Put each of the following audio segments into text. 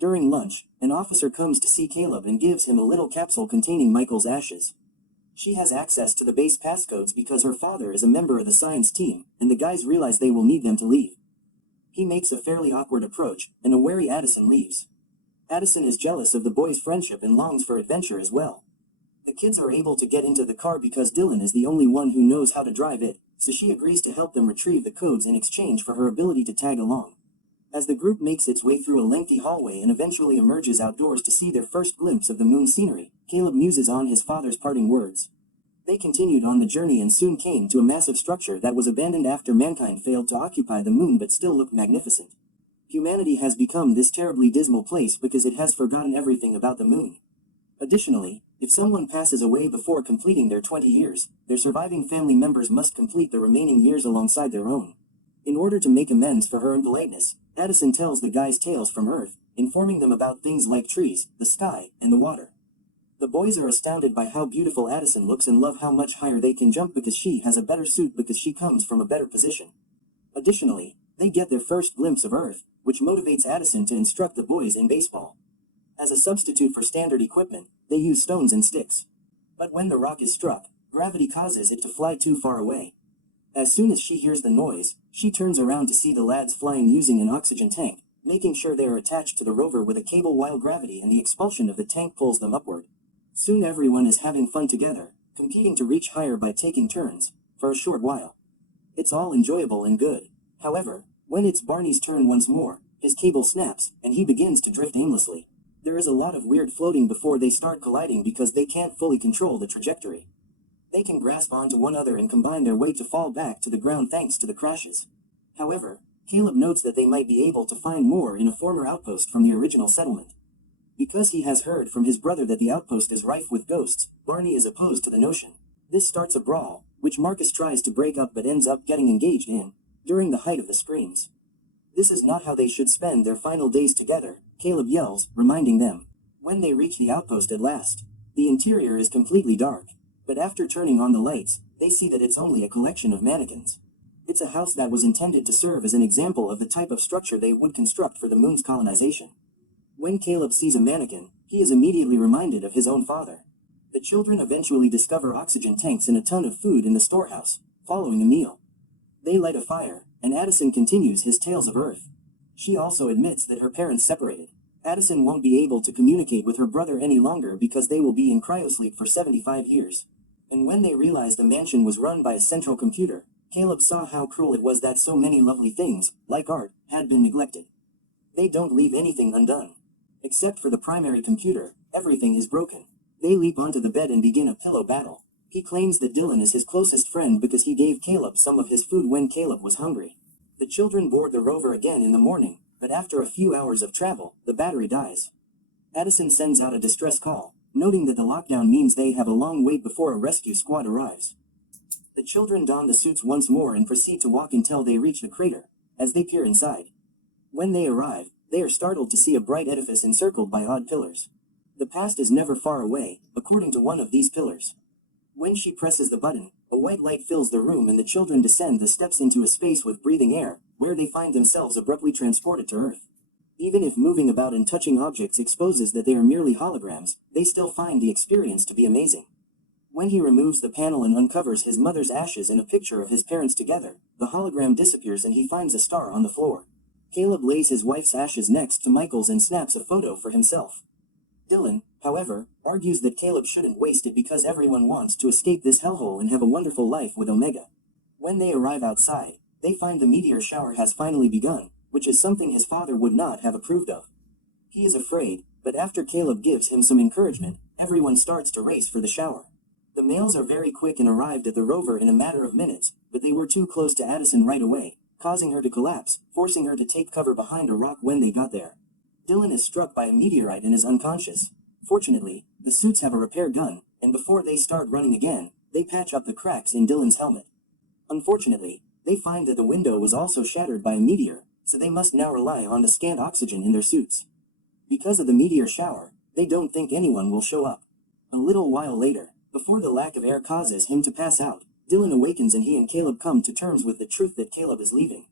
During lunch, an officer comes to see Caleb and gives him a little capsule containing Michael's ashes. She has access to the base passcodes because her father is a member of the science team, and the guys realize they will need them to leave. He makes a fairly awkward approach, and a wary Addison leaves. Addison is jealous of the boys' friendship and longs for adventure as well. The kids are able to get into the car because Dylan is the only one who knows how to drive it, so she agrees to help them retrieve the codes in exchange for her ability to tag along. As the group makes its way through a lengthy hallway and eventually emerges outdoors to see their first glimpse of the moon scenery, Caleb muses on his father's parting words. They continued on the journey and soon came to a massive structure that was abandoned after mankind failed to occupy the moon but still looked magnificent. Humanity has become this terribly dismal place because it has forgotten everything about the moon. Additionally, if someone passes away before completing their 20 years, their surviving family members must complete the remaining years alongside their own. In order to make amends for her impoliteness, Addison tells the guys tales from Earth, informing them about things like trees, the sky, and the water. The boys are astounded by how beautiful Addison looks and love how much higher they can jump because she has a better suit because she comes from a better position. Additionally, they get their first glimpse of Earth, which motivates Addison to instruct the boys in baseball. As a substitute for standard equipment, they use stones and sticks. But when the rock is struck, gravity causes it to fly too far away. As soon as she hears the noise, she turns around to see the lads flying using an oxygen tank, making sure they are attached to the rover with a cable while gravity and the expulsion of the tank pulls them upward. Soon everyone is having fun together, competing to reach higher by taking turns, for a short while. It's all enjoyable and good. However, when it's Barney's turn once more, his cable snaps, and he begins to drift aimlessly. There is a lot of weird floating before they start colliding because they can't fully control the trajectory. They can grasp onto one another and combine their weight to fall back to the ground thanks to the crashes. However, Caleb notes that they might be able to find more in a former outpost from the original settlement. Because he has heard from his brother that the outpost is rife with ghosts, Barney is opposed to the notion. This starts a brawl, which Marcus tries to break up but ends up getting engaged in, during the height of the screams. This is not how they should spend their final days together, Caleb yells, reminding them. When they reach the outpost at last, the interior is completely dark, but after turning on the lights, they see that it's only a collection of mannequins. It's a house that was intended to serve as an example of the type of structure they would construct for the moon's colonization. When Caleb sees a mannequin, he is immediately reminded of his own father. The children eventually discover oxygen tanks and a ton of food in the storehouse, following a meal. They light a fire, and Addison continues his tales of Earth. She also admits that her parents separated. Addison won't be able to communicate with her brother any longer because they will be in cryosleep for 75 years. And when they realized the mansion was run by a central computer, Caleb saw how cruel it was that so many lovely things, like art, had been neglected. They don't leave anything undone. Except for the primary computer, everything is broken. They leap onto the bed and begin a pillow battle. He claims that Dylan is his closest friend because he gave Caleb some of his food when Caleb was hungry. The children board the rover again in the morning, but after a few hours of travel, the battery dies. Addison sends out a distress call, noting that the lockdown means they have a long wait before a rescue squad arrives. The children don the suits once more and proceed to walk until they reach the crater, as they peer inside. When they arrive, they are startled to see a bright edifice encircled by odd pillars. The past is never far away, according to one of these pillars. When she presses the button, a white light fills the room and the children descend the steps into a space with breathing air, where they find themselves abruptly transported to Earth. Even if moving about and touching objects exposes that they are merely holograms, they still find the experience to be amazing. When he removes the panel and uncovers his mother's ashes and a picture of his parents together, the hologram disappears and he finds a star on the floor. Caleb lays his wife's ashes next to Michael's and snaps a photo for himself. Dylan, however, argues that Caleb shouldn't waste it because everyone wants to escape this hellhole and have a wonderful life with Omega. When they arrive outside, they find the meteor shower has finally begun, which is something his father would not have approved of. He is afraid, but after Caleb gives him some encouragement, everyone starts to race for the shower. The males are very quick and arrived at the rover in a matter of minutes, but they were too close to Addison right away, causing her to collapse, forcing her to take cover behind a rock when they got there. Dylan is struck by a meteorite and is unconscious. Fortunately, the suits have a repair gun, and before they start running again, they patch up the cracks in Dylan's helmet. Unfortunately, they find that the window was also shattered by a meteor, so they must now rely on the scant oxygen in their suits. Because of the meteor shower, they don't think anyone will show up. A little while later, before the lack of air causes him to pass out, Dylan awakens and he and Caleb come to terms with the truth that Caleb is leaving.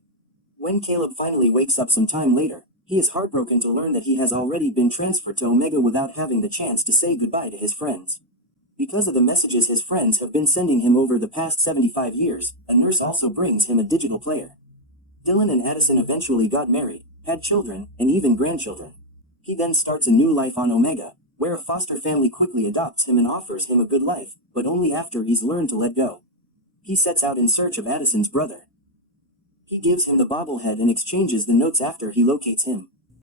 When Caleb finally wakes up some time later, He is heartbroken to learn that he has already been transferred to Omega without having the chance to say goodbye to his friends. Because of the messages his friends have been sending him over the past 75 years, a nurse also brings him a digital player. Dylan and Addison eventually got married, had children, and even grandchildren. He then starts a new life on Omega, where a foster family quickly adopts him and offers him a good life, but only after he's learned to let go. He sets out in search of Addison's brother. He gives him the bobblehead and exchanges the notes after he locates him.